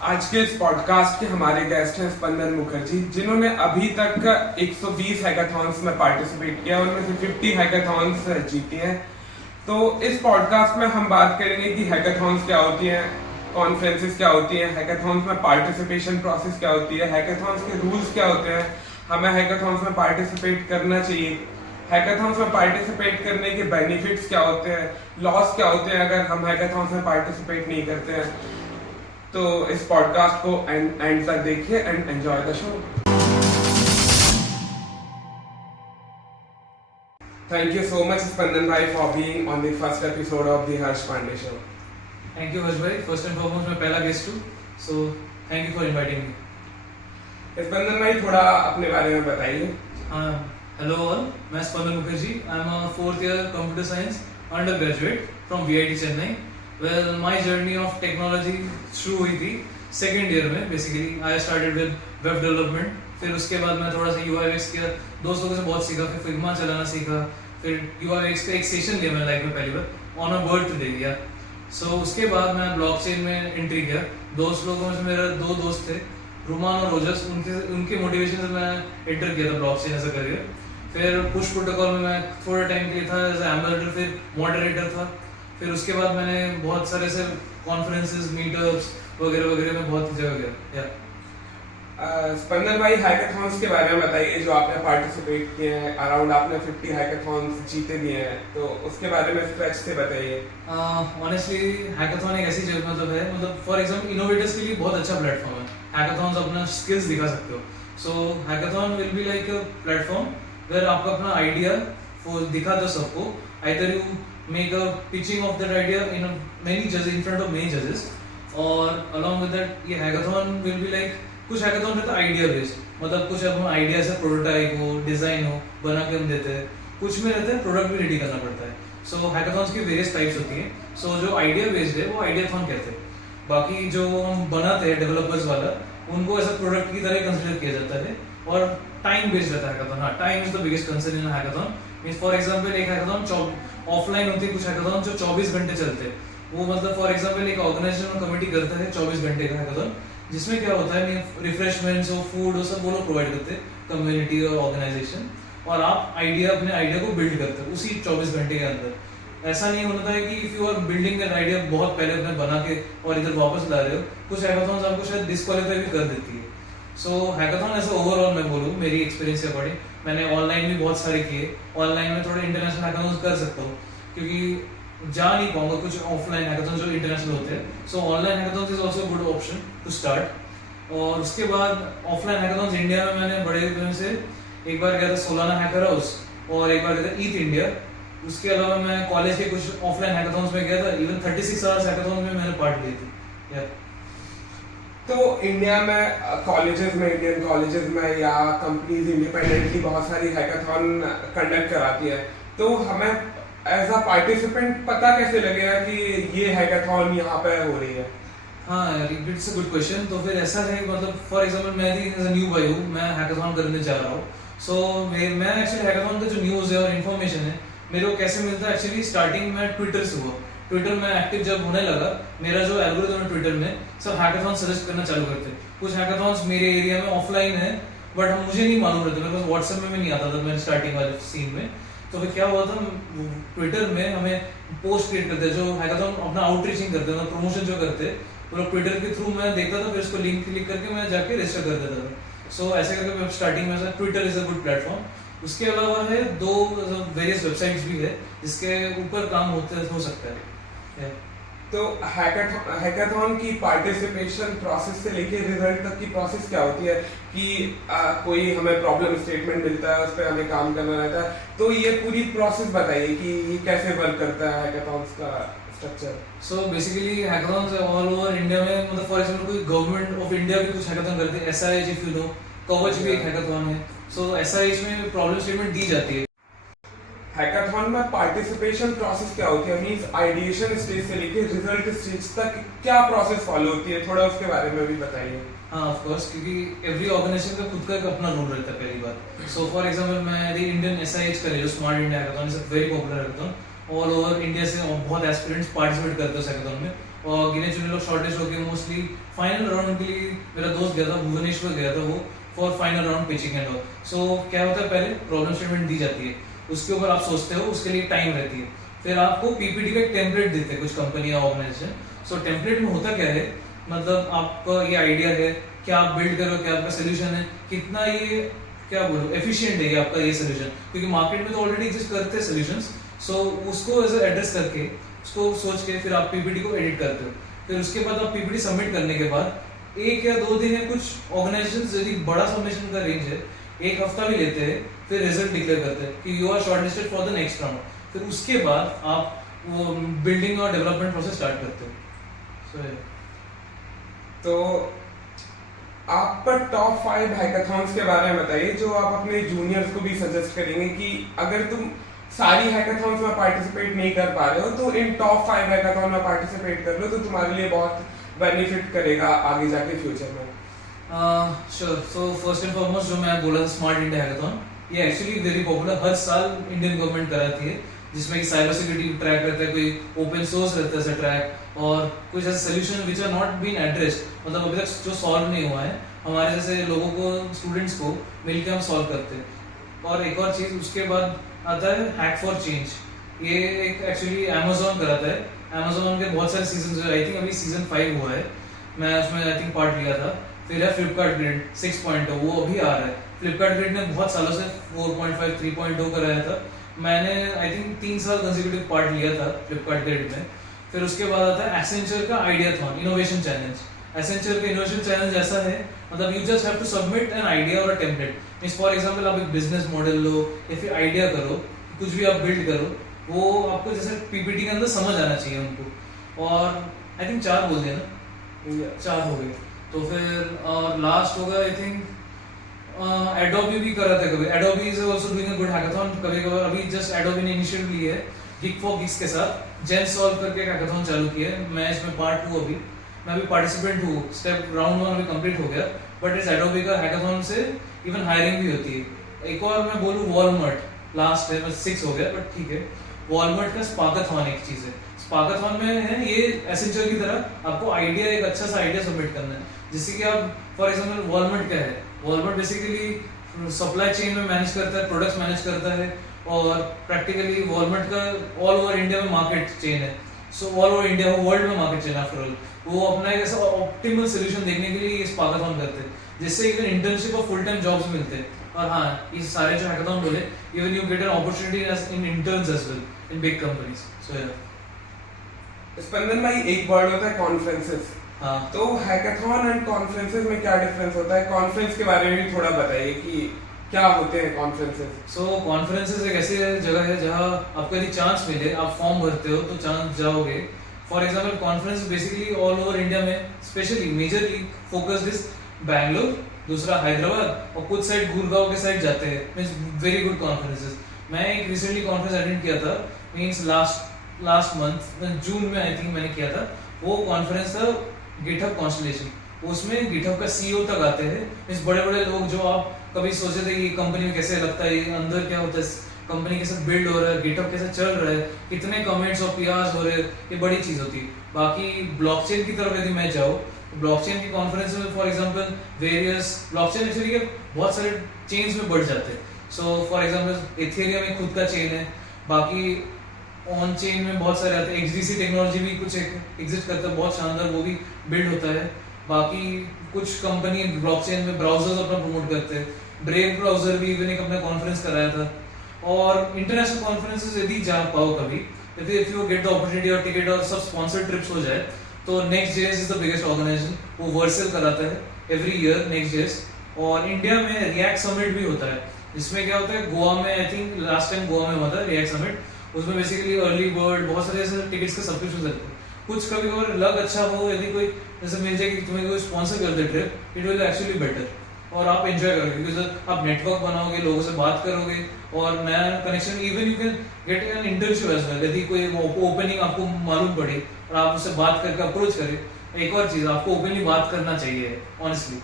आज के इस पॉडकास्ट के हमारे गेस्ट हैं स्पंदन मुखर्जी, जिन्होंने अभी तक 120 हैकाथॉन्स में पार्टिसिपेट किया, उनमें से 50 हैकाथॉन्स जीती हैं। तो इस पॉडकास्ट में हम बात करेंगे कि हैकाथॉन्स क्या होती हैं, कॉन्फ्रेंसेस क्या होती हैं, हैकाथॉन्स में पार्टिसिपेशन प्रोसेस क्या होती है, हैकाथॉन्स के रूल्स क्या होते हैं, हमें हैकाथॉन्स में पार्टिसिपेट करना चाहिए, हैकाथॉन्स में पार्टिसिपेट करने के बेनिफिट्स क्या होते हैं, लॉस क्या होते हैं अगर हम हैकाथॉन्स में पार्टिसिपेट नहीं करते हैं। तो इस पॉडकास्ट को एंड तक देखिए and enjoy the show. Thank you so much Spandan भाई for being on the first episode of the Harsh Pandey show. Thank you Harsh भाई, फर्स्ट एंड फॉरमोस्ट मैं पहला गेस्ट हूँ, so thank you for inviting me. Spandan भाई थोड़ा अपने बारे में बताइए। हाँ, हेलो ऑल, मैं Spandan Mukherjee, I am a 4th year computer science undergraduate from VIT Chennai. Well, my journey of technology शुरू हुई थी सेकेंड ईयर में। Basically I started with web development, फिर उसके बाद मैं थोड़ा सा UI/UX किया, दोस्त लोगों से बहुत सीखा, फिर फिग्मा चलाना सीखा, फिर UI/UX का एक सेशन लिया मैंने लाइफ में पहली बार ऑन अ बर्थडे या। सो उसके बाद मैं ब्लॉकचेन में एंट्री किया। दोस्त लोगों में मेरे 2 दोस्त थे, रुमान और ओजस, उनके मोटिवेशन से मैं एंटर किया था ब्लॉकचेन एज अ करियर। फिर पुश प्रोटोकॉल में मैं थोड़ा टाइम के लिए था एज एम्बेसडर, फिर मॉडरेटर था। फिर उसके बाद मैंने बहुत सारे से कॉन्फ्रेंसेस, मीटअप्स वगैरह वगैरह में बहुत जगह गया। स्पंदन भाई हैकाथॉन्स के बारे में बताइए जो आपने पार्टिसिपेट किए हैं। अराउंड आपने 50 हैकाथॉन्स जीते भी हैं, तो उसके बारे में स्ट्रेच से बताइए। ऑनेस्टली हैकाथॉन एक ऐसी जगह मतलब फॉर एग्जांपल इनोवेटर्स के लिए बहुत अच्छा प्लेटफॉर्म है। हैकाथॉन्स अपना स्किल्स दिखा सकते हो। So hackathon will be like a platform where आपका अपना आइडिया दिखा दो सबको। Either you make a pitching of that idea in front of many judges, और along with that ये hackathon will be like कुछ hackathon रहता है idea based, मतलब कुछ हम आइडिया से प्रोटोटाइप हो, डिजाइन हो, बना के हम देते हैं। कुछ में रहता है प्रोडक्ट भी रेडी करना पड़ता है। सो हैकाथॉन्स की वेरियस टाइप्स होती हैं। सो जो आइडिया बेस्ड है वो आइडियाथॉन कहते हैं। बाकी जो हम बनाते हैं डेवलपर्स वाला, उनको ऐसा प्रोडक्ट की तरह कंसिडर किया जाता है। और टाइम बेस्ड रहता है हैकाथॉन। हाँ, time is the biggest concern in hackathon. Means for example एक हैकाथॉन ऑफलाइन होती है, कुछ हैकाथॉन जो 24 घंटे चलते हैं। वो मतलब फॉर एग्जांपल एक ऑर्गेनाइजेशन कमेटी करता है 24 घंटे का हैकाथॉन, जिसमें क्या होता है रिफ्रेशमेंट्स हो, फूड हो, सब वो लोग प्रोवाइड करते हैं, कम्युनिटी और ऑर्गेनाइजेशन। और आप अपने आइडिया को बिल्ड करते हो उसी 24 घंटे के अंदर। ऐसा नहीं होता है कि if you are building an idea बहुत पहले अपने बना के और इधर वापस ला रहे हो, कुछ हैकाथॉन्स आपको शायद डिस्क्वालीफाई भी कर देती है। सो हैकाथॉन ऐसे ओवरऑल मैं बोलूँ मेरी एक्सपीरियंस के अकॉर्डिंग, मैंने ऑनलाइन भी बहुत सारे किए। ऑनलाइन में थोड़े इंटरनेशनल हैकाथॉन्स कर सकता हूँ क्योंकि जा नहीं पाऊंगा कुछ ऑफलाइन हैकाथॉन जो इंटरनेशनल होते हैं। So online hackathons is also good option to start. और उसके बाद ऑफलाइन हैकाथॉन्स इंडिया में मैंने बड़े से एक बार गया था सोलाना हैकर हाउस, और एक बार गया था ईथ इंडिया। उसके अलावा मैं कॉलेज के कुछ ऑफलाइन हैकाथॉन्स में गया था। इवन 36 आवर्स हैकाथॉन में मैंने पार्ट ली थी। तो इंडिया में कॉलेजेस में, इंडियन कॉलेजेस में या कंपनीज इंडिपेंडेंटली बहुत सारी हैकाथॉन कंडक्ट कराती है, तो हमें एज अ पार्टिसिपेंट पता कैसे लगेगा कि ये हैकाथॉन यहाँ पे हो रही है? हाँ, इट्स अ गुड क्वेश्चन। तो फिर ऐसा है, मतलब फॉर एग्जांपल मैं भी एज अ न्यू बॉय हूँ, मैं हैकाथॉन करने जा रहा हूँ। सो मैं एक्चुअली हैकाथॉन का जो न्यूज़ है और इन्फॉर्मेशन है मेरे को कैसे मिलता है, एक्चुअली स्टार्टिंग में ट्विटर से हुआ। ट्विटर में एक्टिव जब होने लगा, मेरा जो एल्गोरिथम है ट्विटर में, सब हैकाथॉन सजेस्ट करना चालू करते। कुछ हैकाथॉन्स मेरे एरिया में ऑफलाइन है, बट मुझे नहीं मालूम रहता, मेरे पास व्हाट्सएप में भी नहीं आता था मैं स्टार्टिंग वाले सीन में। तो फिर क्या हुआ था, ट्विटर में हमें पोस्ट क्रिएट करते जो हैकाथॉन अपना आउटरीचिंग करते हैं, प्रमोशन जो करते हैं, वो लोग ट्विटर के थ्रू मैं देखता था, फिर उसको लिंक क्लिक करके मैं जाके रजिस्टर कर देता था। सो ऐसे करके मैं स्टार्टिंग में Twitter is a good platform. उसके अलावा है 2 वेरियस वेबसाइट्स भी है जिसके ऊपर काम हो सकता है। तो हैकाथॉन की पार्टिसिपेशन प्रोसेस से लेके रिजल्ट तक की प्रोसेस क्या होती है कि कोई हमें प्रॉब्लम स्टेटमेंट मिलता है, उस पर हमें काम करना रहता है, तो ये पूरी प्रोसेस बताइए कि ये कैसे वर्क करता है हैकाथॉन्स का structure. So basically hackathons all over India में, मतलब फॉर एग्जांपल कोई गवर्नमेंट ऑफ इंडिया भी कुछ हैकाथॉन करते हैं। SRH इफ यू नो, कवच भी एक हैकाथॉन है। सो SRH में प्रॉब्लम स्टेटमेंट दी जाती है। हैकाथॉन में पार्टिसिपेशन प्रोसेस क्या होती है, मींस आइडिएशन स्टेज से लेके रिजल्ट स्टेज तक क्या प्रोसेस फॉलो होती है, थोड़ा उसके बारे में भी बताइए। हाँ, ऑफ कोर्स, क्योंकि एवरी ऑर्गेनाइजेशन का खुद का एक अपना रूल रहता है पहली बार। सो फॉर एग्जांपल मैं इंडियन SIH का जो smart India hackathon is a very popular hackathon. All over India से बहुत एस्पिरेंट्स पार्टिसिपेट करते हैं हैकाथॉन में। और गिने चुने लोग शॉर्टेज हो गए मोस्टली। फाइनल राउंड के लिए मेरा दोस्त गया था, भुवनेश्वर गया था वो for final round pitching and all. So क्या होता है, पहले प्रॉब्लम स्टेटमेंट दी जाती है, उसके ऊपर आप सोचते हो, उसके लिए टाइम रहती है, फिर आपको पीपीटी का एक टेम्पलेट देते हैं कुछ कंपनी या ऑर्गेनाइजेशन। सो टेम्पलेट में होता क्या है, मतलब आपका ये आइडिया है, क्या आप बिल्ड करो, क्या आपका सोल्यूशन है, कितना ये क्या बोलो एफिशिएंट है ये आपका ये सोल्यूशन, क्योंकि मार्केट में तो ऑलरेडी एग्जिस्ट करते हैं सोल्यूशंस। सो उसको एज एड्रेस करके, उसको सोच के फिर आप पीपीटी को एडिट करते हो। फिर उसके बाद आप पीपीटी सबमिट करने के बाद 1 या 2 दिन या कुछ ऑर्गेनाइजेशन यदि बड़ा सबमिशन का रेंज है 1 हफ्ता भी लेते हैं, फिर रिजल्ट डिक्लेयर करते हैं कि you are shortlisted for the next round. फिर उसके बाद आप वो बिल्डिंग और डेवलपमेंट प्रोसेस स्टार्ट करते हो। तो आप पर टॉप 5 हैकाथॉन्स के बारे में बताइए जो आप अपने जूनियर्स को भी सजेस्ट करेंगे कि अगर तुम सारी हैकाथॉन्स में पार्टिसिपेट नहीं कर पा रहे हो तो इन टॉप 5 हैकाथॉन में पार्टिसिपेट कर लो, तो तुम्हारे लिए बहुत बेनिफिट करेगा आगे जाके फ्यूचर में। Sure. So first and foremost जो मैं बोला स्मार्ट इंडिया हैकाथॉन, ये एक्चुअली वेरी पॉपुलर, हर साल इंडियन गवर्नमेंट कराती है, जिसमें कि साइबर सिक्योरिटी ट्रैक रहता है, कोई ओपन सोर्स रहता है ऐसा ट्रैक, और कुछ ऐसे solution which are not been addressed, मतलब अभी तक जो सॉल्व नहीं हुआ है, हमारे जैसे लोगों को, स्टूडेंट्स को मिलकर हम सॉल्व करते हैं। और एक और चीज उसके बाद आता है हैक फॉर चेंज, ये एक एक्चुअली अमेजोन कराता है। अमेजोन के बहुत सारे सीजन, आई थिंक अभी सीजन 5 हुआ है, मैं उसमें आई थिंक पार्ट लिया था। फिर है फ्लिपकार्ट ग्रिड 6.0, वो अभी आ रहा है। फ्लिपकार्ट ग्रिड ने बहुत सालों से 4.5 3.0 कराया था, मैंने आई थिंक 3 साल कंसेक्यूटिव पार्ट लिया था फ्लिपकार्ट ग्रिड में। फिर उसके बाद आता है एसेंचर का आइडियाथॉन इनोवेशन चैलेंज। एसेंचर का इनोवेशन चैलेंज ऐसा है, मतलब you just have to submit an idea और a template. Means for example आप एक बिजनेस मॉडल लो या फिर आइडिया करो, कुछ भी आप बिल्ड करो, वो आपको जैसे पीपीटी के अंदर समझ आना चाहिए उनको। और आई थिंक 4 बोल दिया ना, 4 हो गए। तो फिर और लास्ट होगा आई थिंक एडोबी भी कर रहा था कभी, Adobe is also doing a good hackathon कभी कभार। अभी जस्ट एडोबी ने इनिशिएटिव ली है गिग फॉर गिग्स के साथ, जेन सॉल्व करके हैकाथॉन चालू किया है। मैं इसमें पार्ट 2 अभी, मैं भी पार्टिसिपेंट हूँ, स्टेप राउंड 1 अभी कंप्लीट हो गया। बट इस एडोबी का हैकाथॉन से इवन हायरिंग भी होती है। एक और मैं बोलूँ वॉलमार्ट, लास्ट है, 6 हो गया बट ठीक है। वॉलमार्ट का स्पार्काथॉन एक चीज है, स्पार्काथॉन में है ये एसेंचर की तरह, आपको आइडिया, एक अच्छा सा आइडिया सबमिट करना है, जिससे कि आप फॉर एग्जांपल वॉलमार्ट क्या है, वॉलमार्ट बेसिकली सप्लाई चेन में मैनेज करता है, प्रोडक्ट्स मैनेज करता है, और प्रैक्टिकली वॉलमार्ट का ऑल ओवर इंडिया में मार्केट चेन है। So all over India, world में मार्केट चेन आफ्टर ऑल, वो अपना एक ऐसा ऑप्टिमल सोल्यूशन देखने के लिए ये स्पार्काथॉन करते हैं, जिससे इवन इंटर्नशिप और फुल टाइम जॉब्स मिलते हैं। और हाँ, ये सारे जो हैकाथॉन बोले, even you get an opportunity in interns as well in big companies. So yeah Spandan भाई, एक वर्ड होता है कॉन्फ्रेंसेस। हाँ, तो हैकाथॉन एंड कॉन्फ्रेंसेस में क्या डिफरेंस होता है? कॉन्फ्रेंस के बारे में भी थोड़ा बताइए कि क्या होते हैं कॉन्फ्रेंसेस। सो कॉन्फ्रेंसेस एक ऐसी जगह है जहाँ आपको यदि चांस मिले, आप फॉर्म भरते हो तो चांस जाओगे। For example conference basically all over India में, specially majorly focused is Bangalore, दूसरा हैदराबाद, और कुछ साइड गुड़गांव के साइड जाते हैं। Means very good conferences. मैं एक रिसेंटली कॉन्फ्रेंस अटेंड किया था, मींस लास्ट मंथ जून में आई थिंक मैंने किया था। वो कॉन्फ्रेंस था गिटहब कॉन्स्टलेशन। उसमें गिटहब का सीईओ तक आते हैं, मींस बड़े बड़े लोग जो आप कभी सोचे थे कि कंपनी में कैसे लगता है, अंदर क्या होता है, कंपनी कैसे बिल्ड हो रहा है, गिटहब कैसे चल रहा है, कितने कमेंट्स और पीआर्स हो रहे हैं, ये बड़ी चीज होती है। बाकी ब्लॉकचेन की तरफ यदि मैं जाऊँ, ब्लॉकचेन की कॉन्फ्रेंस में for example various blockchain actually बहुत सारे चेन्स में बढ़ जाते हैं। सो फॉर एग्जांपल इथेरियम एक खुद का चेन है, बाकी ऑन चेन में बहुत सारे आते हैं, एक्सडीसी टेक्नोलॉजी भी कुछ एग्जिस्ट करता है, बहुत शानदार, वो भी बिल्ड होता है। बाकी कुछ कंपनी ब्लॉकचेन में ब्राउजर्स अपना प्रमोट करते हैं, ब्रेव ब्राउजर भी इवन एक अपना कॉन्फ्रेंस कराया था। और इंटरनेशनल कॉन्फ्रेंसेस यदि जा पाओ कभी, if you get the opportunity और टिकट और सब स्पॉन्सर्ड ट्रिप्स हो जाए, तो next JS is the biggest organisation, वो वर्सेल कराता है एवरी ईयर नेक्स्ट जेएस। और इंडिया में रिएक्ट समिट भी होता है, जिसमें क्या होता है, गोवा में I think last time Goa में हुआ था रिएक्ट समिट। उसमें बेसिकली अर्ली बर्ड बहुत सारे ऐसे टिकट्स का सब्सक्रिप्शन रहते हैं। कुछ कभी कभार लग अच्छा हो, यदि कोई जैसे मिल जाए कि तुम्हें कोई स्पॉन्सर कर दे trip, it will actually better, और आप एंजॉय करोगे, क्योंकि आप नेटवर्क बनाओगे, लोगों से बात करोगे और नया connection, even you can get an internship as well. यदि कोई ओपनिंग आपको मालूम पड़े और आप उससे बात करके अप्रोच करें। एक और चीज, आपको ओपनली बात करना चाहिए ऑनेस्टली।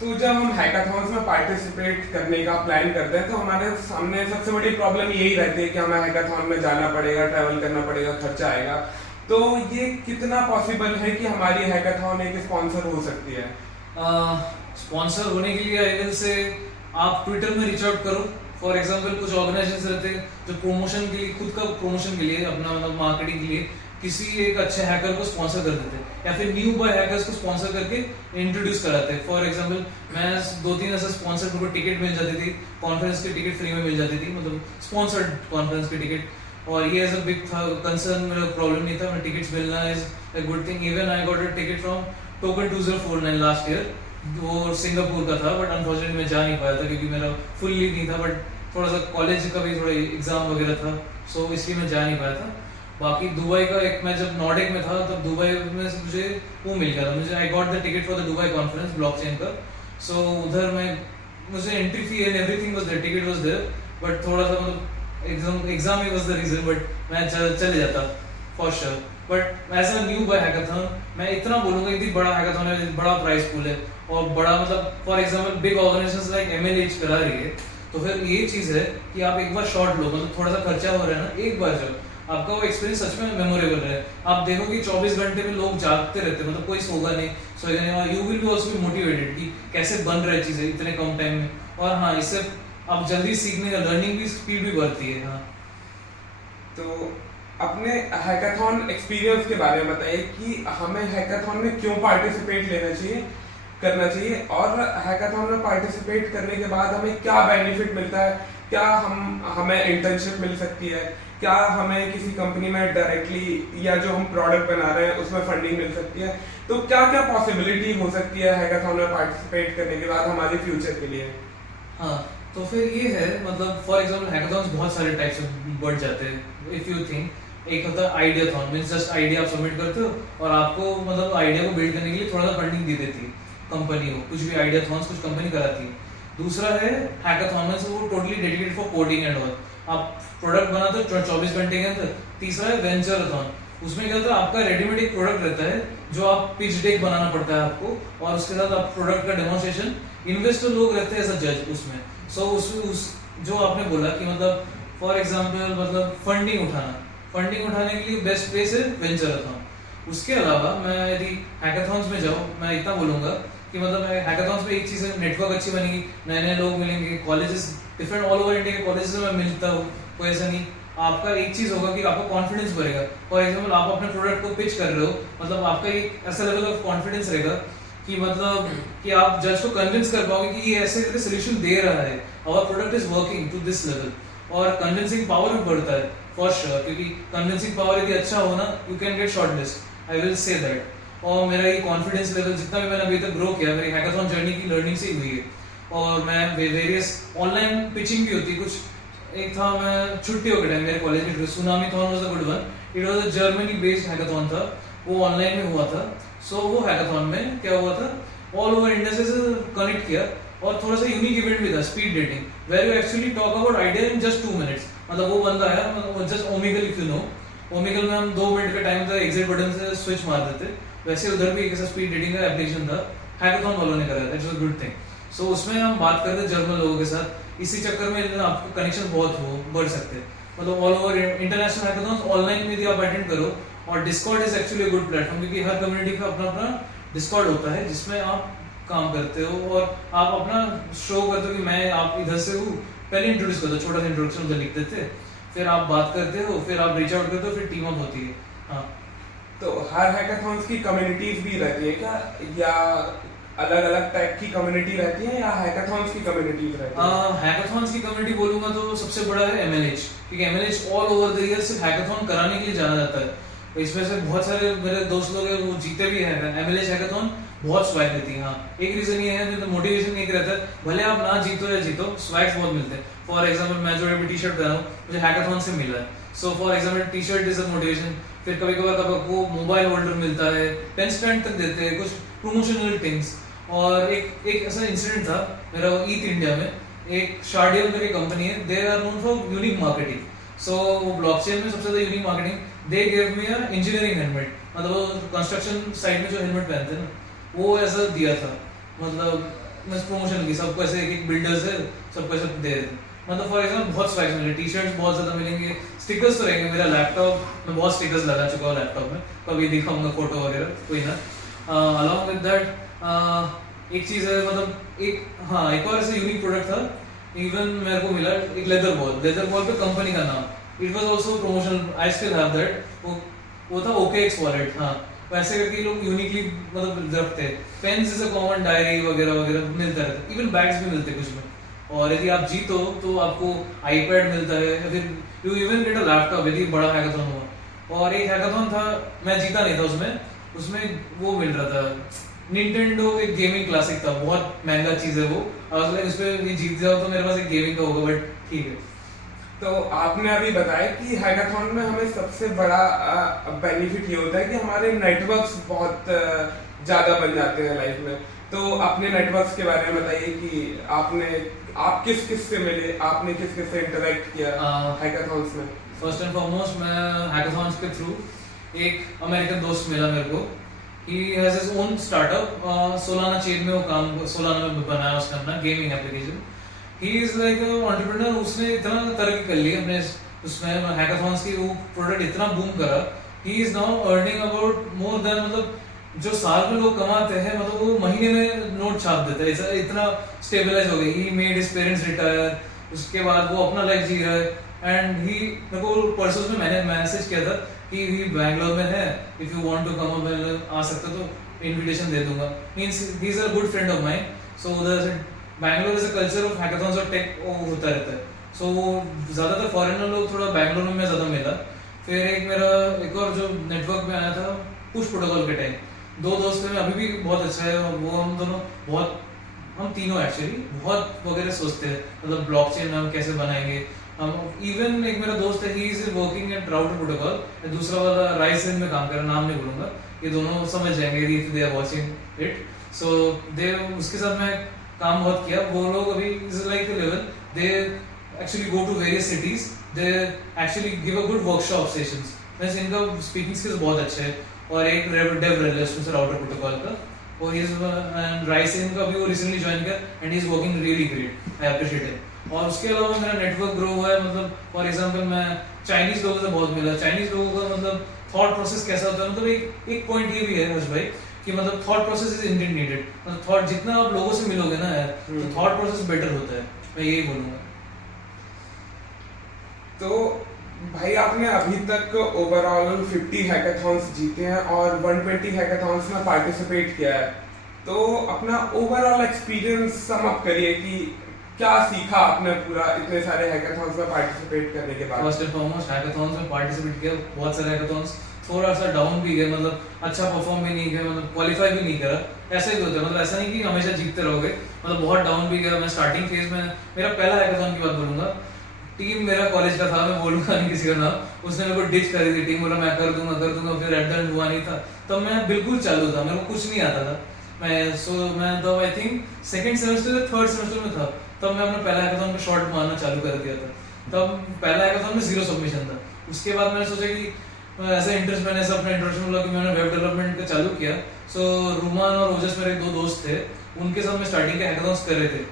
तो जब हम हैकाथॉन्स में पार्टिसिपेट करने का प्लान करते हैं तो हमारे सामने सबसे बड़ी प्रॉब्लम यही रहती है कि हमें हैकाथॉन में जाना पड़ेगा, ट्रैवल करना पड़ेगा, खर्चा आएगा। तो ये कितना पॉसिबल है कि हमारी हैकाथॉन एक स्पॉन्सर हो सकती है? स्पॉन्सर होने के लिए आई विल से आप ट्विटर में रीच आउट करो। फॉर एग्जांपल कुछ ऑर्गेनाइजेशन रहते हैं जो प्रमोशन के लिए, खुद का प्रमोशन के लिए, अपना मतलब मार्केटिंग के लिए किसी एक अच्छे हैकर को स्पॉन्सर कर देते हैं, या फिर न्यू बॉय हैकर्स को स्पॉन्सर करके इंट्रोड्यूस कराते हैं। फॉर एग्जांपल मैं 2-3 ऐसे स्पॉन्सर को टिकट मिल जाती थी, कॉन्फ्रेंस की टिकट फ्री में मिल जाती थी, मतलब स्पॉन्सर्ड कॉन्फ्रेंस की टिकट। और ये एज अ बिग था कंसर्न, मेरा प्रॉब्लम नहीं था, मैं टिकट्स मिलना is a good thing. Even I got a ticket from token 2049 last year, वो सिंगापुर का था, बट अनफॉर्चुनेटली मैं जा नहीं पाया था क्योंकि मेरा फुल लीव नहीं था, बट थोड़ा सा कॉलेज का भी थोड़ा एग्जाम वगैरह था, सो इसलिए मैं जा नहीं पाया था। बाकी दुबई का एक, मैं जब नॉर्डिक में था तब दुबई में से मुझे वो मिल गया था, मुझे I got the ticket for the Dubai conference blockchain का। सो उधर मैं, मुझे entry fee and everything was there, ticket was there, but थोड़ा सा मतलब एग्जाम ही वाज द रीजन, बट मैं चले जाता for sure. But as a newbie hackathon मैं इतना बोलूंगा, इतनी बड़ा हैकाथॉन है, बड़ा प्राइस पूल है, और बड़ा मतलब for example big organisations like MLH करा रही है, तो फिर ये चीज है कि आप एक बार शॉट लो, मतलब थोड़ा सा खर्चा हो रहा है ना, एक बार जब आपका वो एक्सपीरियंस सच में मेमोरेबल है। आप देखो कि 24 घंटे में लोग जागते रहते हैं, मतलब कोई सोगा नहीं, सोएगा नहीं, और you will be also be motivated कि कैसे बन रहा है चीजें इतने कम टाइम में। और हाँ, इससे आप जल्दी सीखने का, लर्निंग की स्पीड भी बढ़ती है। हाँ, तो अपने हैकाथॉन एक्सपीरियंस के बारे में बताइए कि हमें हैकाथॉन में क्यों पार्टिसिपेट लेना चाहिए, करना चाहिए, और हैकाथॉन में पार्टिसिपेट करने के बाद हमें क्या बेनिफिट मिलता है? क्या हमें इंटर्नशिप मिल सकती है? क्या हमें किसी कंपनी में डायरेक्टली, या जो हम प्रोडक्ट बना रहे हैं उसमें फंडिंग मिल सकती है? तो क्या क्या पॉसिबिलिटी हो सकती है हैकाथॉन में पार्टिसिपेट करने के बाद हमारे फ्यूचर के लिए? हाँ, तो फिर ये है, मतलब फॉर एग्जांपल हैकाथॉन्स बहुत सारे टाइप से बढ़ जाते हैं। इफ यू थिंक, एक होता है आइडियाथॉन, मींस जस्ट आइडिया आप सबमिट करते हो और आपको मतलब आइडिया को बिल्ड करने के लिए थोड़ा सा फंडिंग दे देती है कंपनी को, कुछ भी आइडियाथॉन्स कुछ कंपनी कराती है। दूसरा है हैकाथॉन में वो totally dedicated for coding and all, आप प्रोडक्ट बनाते हो 24 घंटे के अंदर। तीसरा है वेंचरथॉन, उसमें क्या होता है, आपका रेडीमेड एक प्रोडक्ट रहता है जो आप पिच डेक बनाना पड़ता है आपको, और उसके साथ आप प्रोडक्ट का डेमोन्स्ट्रेशन, इन्वेस्टर लोग रहते हैं एज अ जज उसमें। सो उस जो आपने बोला कि मतलब फॉर एग्जांपल मतलब फंडिंग उठाने के लिए बेस्ट प्लेस है वेंचरथॉन। उसके अलावा मैं यदि हैकाथॉन्स में जाऊँ, मैं इतना बोलूंगा कि मतलब हैकाथॉन्स में एक चीज है, नेटवर्क अच्छी बनेगी, नए नए लोग मिलेंगे, colleges different all over India के कॉलेजेस में मिलता हूँ, कोई ऐसा नहीं। आपका एक चीज होगा कि आपका कॉन्फिडेंस बढ़ेगा। फॉर एग्जांपल आप अपने प्रोडक्ट को पिच कर रहे हो, मतलब आपका एक ऐसा लेवल ऑफ कॉन्फिडेंस रहेगा कि मतलब कि आप जज को कन्विंस कर पाओगे कि ये ऐसे करके सोल्यूशन दे रहा है, our product is working to this level, और कन्विंसिंग पावर भी बढ़ता है फॉर श्योर, क्योंकि कन्विंसिंग पावर यदि अच्छा हो ना, you can get shortlist, I will say that. और मेरा ये कॉन्फिडेंस लेवल जितना भी मैंने अभी तक ग्रो किया, मेरी हैकाथॉन जर्नी की लर्निंग से ही हुई है। और मैं वेरियस ऑनलाइन पिचिंग भी होती कुछ, एक था मैं छुट्टियों के टाइम मेरे कॉलेज में, Tsunamithon was a good one, it was a Germany based hackathon था, वो ऑनलाइन में हुआ था। सो वो हैकाथॉन में क्या हुआ था, ऑल ओवर इंडिया से कनेक्ट किया, और थोड़ा सा यूनिक इवेंट भी था, speed dating, where you actually talk about idea in just 2 minutes. मतलब वो बंदा आया, मतलब just Omegle, if you know, Omegle में हम 2 मिनट का टाइम था, एग्जिट बटन से स्विच मार देते, वैसे उधर भी एक ऐसा स्पीड डेटिंग का एप्लीकेशन था, हैकाथॉन वालों ने कराया था, इट्स अ गुड थिंग। सो उसमें हम बात करते जर्मन लोगों के साथ, इसी चक्कर में आपके कनेक्शन बहुत बढ़ सकते हैं। मतलब all over international hackathons online में भी आप अटेंड करो, और Discord is actually good platform, क्योंकि हर कम्युनिटी का अपना अपना डिस्कॉर्ड होता है जिसमें आप काम करते हो और आप अपना शो करते हो कि मैं आप इधर से हूँ, पहले इंट्रोड्यूस करते हो, छोटा सा इंट्रोडक्शन उधर लिख देते, फिर आप बात करते हो, फिर आप रीच आउट करते हो, फिर टीम अप होती है। हाँ, तो हर हैकाथॉन्स की कम्युनिटीज भी रहती है क्या, या अलग अलग टाइप की कम्युनिटी रहती है, या हैकाथॉन्स की कम्युनिटीज रहती है? हैकाथॉन्स की कम्युनिटी बोलूंगा तो सबसे बड़ा है MLH, क्योंकि MLH all over the year सिर्फ हैकाथॉन कराने के लिए जाना जाता है। तो इसमें से बहुत सारे मेरे दोस्त लोग हैं, वो जीते भी हैं MLH हैकाथॉन, बहुत स्वैग देती है। हाँ, एक रीजन ये है, तो मोटिवेशन एक रहता है, भले आप ना जीतो या जीतो, स्वैग्स बहुत मिलते हैं। फॉर एग्जांपल मैं जो अभी टी-शर्ट पहना हूँ, मुझे हैकाथॉन से मिला है। So for example T-shirt is a motivation. फिर कभी कभार आपको मोबाइल होल्डर मिलता है, पेन स्टैंड तक देते हैं, कुछ प्रोमोशनल थिंग्स। और एक ऐसा इंसिडेंट था मेरा ईथ इंडिया में, एक शार्डियल करके कंपनी है, they are known for unique marketing. So वो ब्लॉकचेन में सबसे ज्यादा unique marketing, they give me a engineering helmet, मतलब कंस्ट्रक्शन साइट में जो हेलमेट पहनते हैं ना, वो ऐसा दिया था, मतलब प्रमोशन की, सबको ऐसे एक बिल्डर्स है, सबको ऐसा दे रहे थे। मतलब फॉर एग्जाम्पल बहुत स्वैग्स मिले, टी शर्ट्स बहुत ज्यादा मिलेंगे, स्टिकर्स तो रहेंगे। मेरा लैपटॉप में बहुत स्टिकर्स लगा चुका हूँ लैपटॉप में, कभी दिखाऊंगा फोटो वगैरह, कोई ना। अलॉन्ग विद दैट एक चीज है, मतलब एक और ऐसा यूनिक प्रोडक्ट था, इवन मेरे को मिला एक लेदर बॉल पे कंपनी का नाम, it was also promotional, I still have that. वो था OKX वॉलेट। हाँ, वैसे करके लोग यूनिकली मतलब रखते हैं। पेन्स जैसे कॉमन, डायरी वगैरह वगैरह मिलता रहता है, इवन बैग्स भी मिलते हैं कुछ में। और यदि आप जीतो तो आपको आईपैड मिलता है, या फिर you even get a laptop यदि बड़ा हैकाथॉन हुआ। और एक हैकाथॉन था, मैं जीता नहीं था उसमें वो मिल रहा था निंटेंडो, एक गेमिंग क्लासिक था, बहुत महंगा चीज है वो। और उस पे जीत जाओ तो मेरे पास एक गेमिंग का होगा, बट ठीक है। तो आपने अभी बताया कि हैकाथॉन में हमें सबसे बड़ा बेनिफिट ये होता है कि हमारे नेटवर्क्स बहुत ज्यादा बन जाते हैं लाइफ में। तो अपने नेटवर्क्स के बारे में बताइए कि आप किस किस से मिले, आपने किस किस से इंटरेक्ट किया हैकाथॉन्स में? फर्स्ट एंड फॉरमोस्ट मैं हैकाथॉन्स के थ्रू एक अमेरिकन दोस्त मिला मेरे को। He has his own startup, Solana chain में वो काम, सोलाना में बनाया उसने अपना gaming application. He is like a entrepreneur. उसने इतना तरक्की कर ली अपने उसमें हैकाथॉन्स की, वो प्रोडक्ट इतना बूम करा, he is now earning about more than, मतलब जो साल में लोग कमाते हैं, मतलब वो महीने में नोट छाप देते हैं, इतना स्टेबलाइज हो गई। He made his parents retire, उसके बाद वो अपना लाइफ जी रहा है। एंड ही, मेरे को परसों में मैंने मैसेज किया था कि ही बैंगलोर में है, if you want to come up आ सकते तो इनविटेशन दे दूंगा। Means he is a good friend of mine. So उधर Bangalore is a culture of hackathons और टेक वो होता रहता है। सो ज्यादातर फॉरेनर लोग थोड़ा बैंगलोर में मैं ज्यादा मिला। फिर एक और जो नेटवर्क में आया था पुश प्रोटोकॉल के टाइम, दो दोस्त हैं, अभी भी बहुत अच्छा है वो। हम दोनों बहुत, हम तीनों एक्चुअली बहुत वगैरह सोचते हैं, मतलब ब्लॉकचेन हम कैसे बनाएंगे हम। इवन एक मेरा दोस्त है, ही is working at router protocol, दूसरा वाला राइसेन में काम कर रहा है, नाम नहीं बोलूंगा, ये दोनों समझ जाएंगे if they are watching it. So they, उसके साथ मैं काम बहुत किया। वो लोग अभी is like a level, they actually go to various cities, they actually give a good workshop sessions. Means इनका स्पीकिंग स्किल्स बहुत अच्छे है। और एक डेव रेलेशन से राउटर प्रोटोकॉल का, और इज एंड राइसेन का भी वो रिसेंटली ज्वाइन किया, and he is working really great, I appreciate it. और उसके अलावा मेरा नेटवर्क ग्रो हुआ है, मतलब फॉर एग्जांपल मैं चाइनीज लोगों से बहुत मिला। चाइनीज लोगों का मतलब थॉट प्रोसेस कैसा होता है, मतलब एक पॉइंट ये भी है हर्ष भाई कि मतलब thought process is Indian needed. मतलब थॉट जितना आप लोगों से मिलोगे ना यार, तो थॉट प्रोसेस बेटर होता है, मैं यही बोलूंगा। तो भाई आपने अभी तक ओवरऑल 50 हैकाथॉन्स जीते हैं और 120 हैकाथॉन्स में पार्टिसिपेट किया है। तो अपना ओवरऑल एक्सपीरियंस सम अप करिए कि क्या सीखा आपने पूरा इतने सारे हैकाथॉन्स में पार्टिसिपेट करने के बाद? फर्स्ट एंड फॉरमोस्ट हैकाथॉन्स में पार्टिसिपेट किया, बहुत सारे हैकाथॉन्स, थोड़ा सा डाउन भी गया, मतलब अच्छा परफॉर्म भी नहीं किया, मतलब क्वालिफाई भी नहीं करा। ऐसा ही होता है, मतलब ऐसा नहीं कि हमेशा जीतते रहोगे, मतलब बहुत डाउन भी गया। मैं स्टार्टिंग फेज में, मेरा पहला हैकाथॉन की बात बोलूंगा, टीम मेरा कॉलेज का था, मैं बोलूंगा नहीं किसी का नाम, उसने मेरे को डिच करी थी, टीम बोला मैं कर दूंगा, फिर एट द एंड हुआ नहीं था। तब मैं बिल्कुल चालू था, मेरे को कुछ नहीं आता था। मैं तब आई थिंक सेकंड सेमेस्टर या थर्ड सेमेस्टर में था, तब मैं अपना पहला हैकाथॉन पे शॉट मारना चालू कर दिया था। तब पहला हैकाथॉन में 0 सबमिशन था। उसके बाद मैंने सोचा कि ऐसा इंटरेस्ट, मैंने ऐसा अपना इंट्रोडक्शन बोला कि मैंने वेब डेवलपमेंट का चालू किया। सो रुमान और ओजस मेरे 2 दोस्त थे, उनके साथ मैं स्टार्टिंग के हैकाथॉन्स कर रहे थे।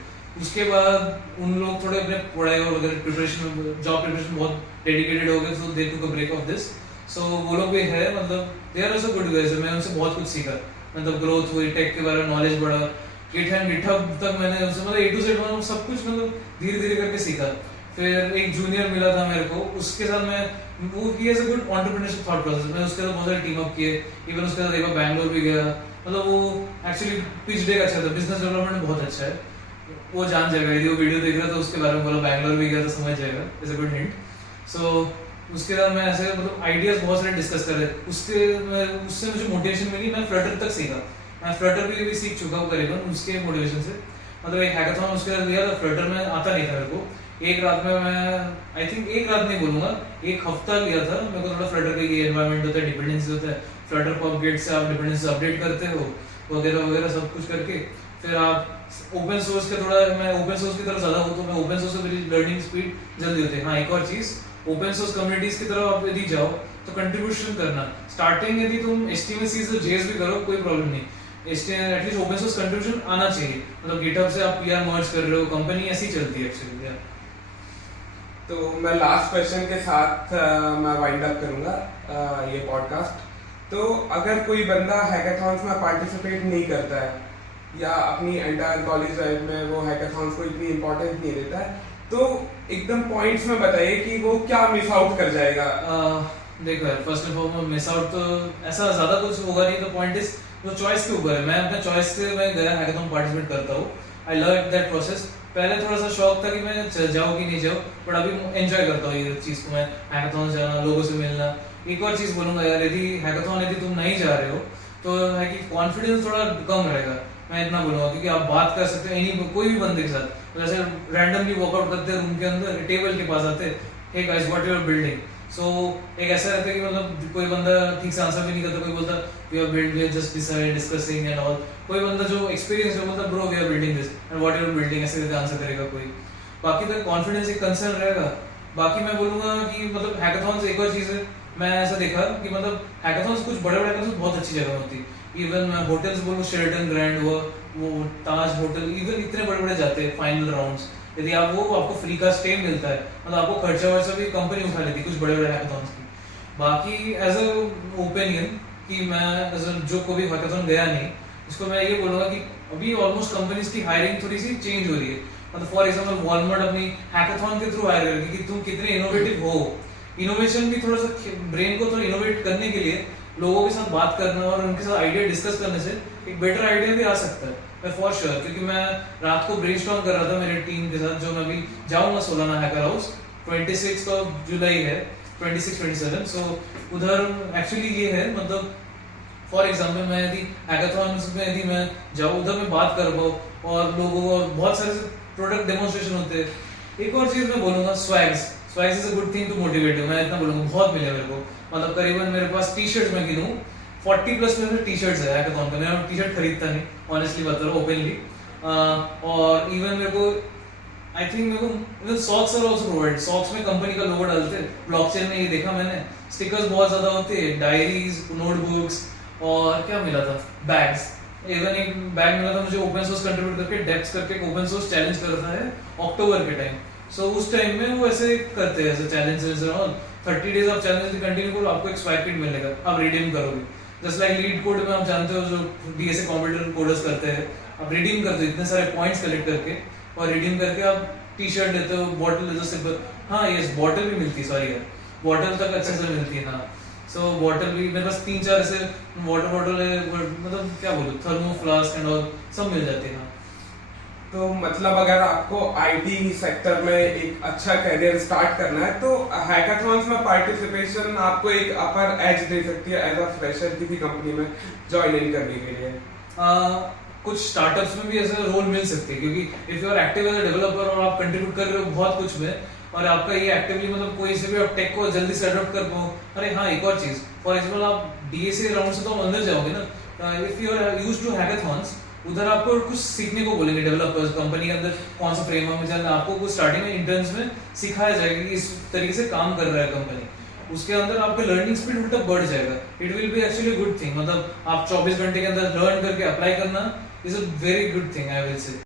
उसके बाद उन लोग थोड़े अपने पढ़ाई और वगैरह प्रिपरेशन में, जॉब प्रिपरेशन बहुत डेडिकेटेड हो गए, so they took a break of this. So वो लोग भी है, मतलब they are also good guys, मैं उनसे बहुत कुछ सीखा, मतलब ग्रोथ हुई, टेक के बारे में नॉलेज बढ़ा, गिटहब तक मैंने उनसे मतलब A to Z सब कुछ मतलब धीरे धीरे करके सीखा। फिर एक जूनियर मिला था मेरे को, उसके साथ मैं वो किया as a good entrepreneurship thought process, मैं उसके साथ बहुत सारे टीम अप किए। इवन उसके साथ एक बार बैंगलोर भी गया, मतलब वो एक्चुअली पिच डेक अच्छा था, बिजनेस डेवलपमेंट बहुत अच्छा है, वो जान जाएगा, यदि वो वीडियो देख रहा है तो उसके बारे में बोला बैंगलोर भी गया तो समझ जाएगा, इज अ गुड हिंट। सो उसके बाद मैं ऐसे मतलब आइडियाज बहुत सारे डिस्कस कर रहे, उससे मुझे मोटिवेशन मिली, मैं फ्लटर तक सीखा, मैं फ्लटर भी सीख चुका हूँ करीबन उसके मोटिवेशन से। मतलब एक हैकाथॉन उसके साथ लिया था, फ्लटर में आता नहीं था मेरे को। एक रात में मैं आई थिंक एक रात नहीं बोलूंगा, एक हफ्ता लिया था मेरे को थोड़ा फ्लटर का ये एनवायरनमेंट होता है, डिपेंडेंसी होता है, फ्लटर को अपडेट से आप डिपेंडेंसी अपडेट करते हो वगैरह वगैरह सब कुछ करके फिर आप ओपन सोर्स के थोड़ा, मैं ओपन सोर्स की तरफ ज्यादा हूँ तो मैं ओपन सोर्स से मेरी लर्निंग स्पीड जल्दी होती है। हाँ, एक और चीज, ओपन सोर्स कम्युनिटीज की तरफ आप यदि जाओ तो कंट्रीब्यूशन करना, स्टार्टिंग यदि तुम HTML CSS JS भी करो कोई प्रॉब्लम नहीं, एटलीस्ट ओपन सोर्स कंट्रीब्यूशन आना चाहिए। मतलब गिटहब से आप PR मर्ज कर रहे हो, कंपनी ऐसी चलती है एक्चुअली। तो मैं लास्ट क्वेश्चन के साथ मैं वाइंड अप करूंगा ये पॉडकास्ट। तो अगर कोई बंदा हैकाथॉन्स में पार्टिसिपेट नहीं करता है या अपनी एंटायर कॉलेज लाइफ में वो हैकाथॉन्स को इतनी इंपॉर्टेंस नहीं देता है, तो एकदम पॉइंट्स में बताइए कि वो क्या मिस आउट कर जाएगा। देखो यार, first of all miss out तो ऐसा ज्यादा कुछ होगा नहीं। तो पॉइंट इज वो चॉइस के ऊपर है। मैं अपने चॉइस से मैं गया हैकाथॉन पार्टिसिपेट करता हूँ। I love that process. पहले थोड़ा सा शौक था कि मैं जाऊँ कि नहीं जाऊँ, बट अभी एंजॉय करता हूँ ये चीज़ को। मैं हैकाथॉन जाना, लोगों से मिलना। एक और चीज़ बोलूँगा यार, यदि हैकाथॉन यदि तुम नहीं जा रहे हो तो है कि कॉन्फिडेंस थोड़ा कम रहेगा। मैं इतना बोलूँगा क्योंकि आप बात कर सकते हो कोई भी बंदे के साथ। जैसे रैंडमली वर्कआउट करते रूम के अंदर, टेबल के पास आते, hey guys what you are building. So एक ऐसा रहता है कि मतलब कोई बंदा ठीक से आंसर भी नहीं करता, कोई बोलता we are build, we are just discussing and all. कोई बंदा जो एक्सपीरियंस है बोलता bro we are building this and what you are building, ऐसे करके आंसर करेगा कोई। बाकी तो कॉन्फिडेंस एक कंसर्न रहेगा। बाकी मैं बोलूंगा कि मतलब हैकाथॉन्स एक और चीज है, मैं ऐसा देखा कि मतलब हैकाथॉन्स कुछ बड़े बड़े हैकाथॉन्स बहुत अच्छी जगह होती। इवन मैं होटल्स बोलूँ, शेरटन ग्रैंड वो ताज होटल, इवन इतने बड़े बड़े जाते हैं फाइनल राउंड्स। यदि आप वो आपको फ्री का स्टे मिलता है, मतलब आपको खर्चा वर्चा भी कंपनी उठा लेती कुछ बड़े बड़े हैकाथॉन्स की। बाकी एज अ ओपिनियन कि मैं जो कोई हैकाथॉन गया नहीं, इसको मैं ये बोलूंगा कि अभी ऑलमोस्ट कंपनीज की हायरिंग थोड़ी सी चेंज हो रही है। मतलब फॉर एग्जांपल वॉलमार्ट अपनी हैकाथॉन के थ्रू हायर करेगी कि तुम कितने इनोवेटिव हो। इनोवेशन भी थोड़ा सा ब्रेन को थोड़ा इनोवेट करने के लिए लोगों के साथ बात करना और उनके साथ आइडिया डिस्कस करने से एक बेटर आइडिया भी आ सकता है। मैं फॉर श्योर, क्योंकि मैं रात को ब्रेनस्टॉर्म कर रहा था मेरी टीम के साथ, जो मैं अभी जाऊंगा सोलाना हैकर हाउस 26 जुलाई है, 26-27। सो उधर एक्चुअली ये है, मतलब फॉर एग्जांपल मैं यदि हैकाथॉन्स में यदि मैं जाऊँ, उधर मैं बात कर पाऊँ और लोगों को बहुत सारे प्रोडक्ट डेमोन्स्ट्रेशन होते हैं। एक और चीज मैं बोलूंगा, swags is a good thing to motivate you. मैं इतना बोलूंगा, बहुत मिले मेरे को। मतलब करीबन मेरे पास टी शर्ट में गिनूं 40+ मेरे टी शर्ट्स है हैकाथॉन पे। मैं टी शर्ट खरीदता नहीं, ऑनेस्टली बता रहा हूँ ओपनली। और इवन मेरे को आई थिंक मेरे को socks are also provide. Socks में कंपनी का लोगो डालते हैं, ब्लॉकचेन में ये देखा मैंने। स्टिकर्स बहुत ज्यादा होते हैं, डायरीज, नोटबुक्स, और क्या मिला था, बैग्स। इवन एक बैग मिला था मुझे ओपन सोर्स कंट्रीब्यूट करके, डेप्स करके ओपन सोर्स चैलेंज करता है अक्टूबर के टाइम। सो उस टाइम में वो ऐसे करते हैं, ऐसे चैलेंजेस और 30 डेज आप चैलेंज कंटिन्यू करो, आपको एक स्वैग किट मिलेगा, आप रिडीम करोगे। जस्ट लाइक लीड कोड में आप जानते हो जो डीएसए कंप्यूटर कोडर्स करते हैं, आप रिडीम करते हो इतने सारे पॉइंट्स कलेक्ट करके, और रिडीम करके आप टी शर्ट लेते हो, बॉटल लेते हो सिंपल। हाँ यस, बॉटल भी मिलती है, सॉरी यार, बॉटल तक अच्छे से मिलती है। हाँ सो बॉटल भी मेरे पास 3-4 ऐसे वाटर बॉटल है, मतलब क्या बोलूं, थर्मो फ्लास्क एंड ऑल सब मिल जाते हैं। तो मतलब अगर आपको आईटी सेक्टर में एक अच्छा करियर स्टार्ट करना है तो हैकाथॉन्स में पार्टिसिपेशन आपको एक अपर एज दे सकती है एज अ फ्रेशर किसी कंपनी में ज्वाइन इन करने के लिए। कुछ स्टार्टअप्स में भी ऐसा रोल मिल सकते हैं, क्योंकि if you are active as a developer और आप कंट्रीब्यूट कर रहे हो बहुत कुछ में, और आपका ये एक्टिवली मतलब कोई से भी आप टेक को जल्दी से अडॉप्ट कर पाओ। अरे हाँ, एक और चीज, फॉर एग्जांपल आप डीएसए राउंड से तो अंदर जाओगे ना, if you are used to hackathons, उधर आपको कुछ सीखने को बोलेंगे डेवलपर्स, कंपनी के अंदर कौन सा फ्रेमवर्क में चलना, आपको कुछ स्टार्टिंग में इंटर्न्स में सिखाया जाएगा कि इस तरीके से काम कर रहा है कंपनी। उसके अंदर आपका लर्निंग स्पीड उल्टा बढ़ जाएगा। It will be actually good thing. मतलब आप 24 घंटे के अंदर लर्न करके अप्लाई करना is a very good thing, I will से।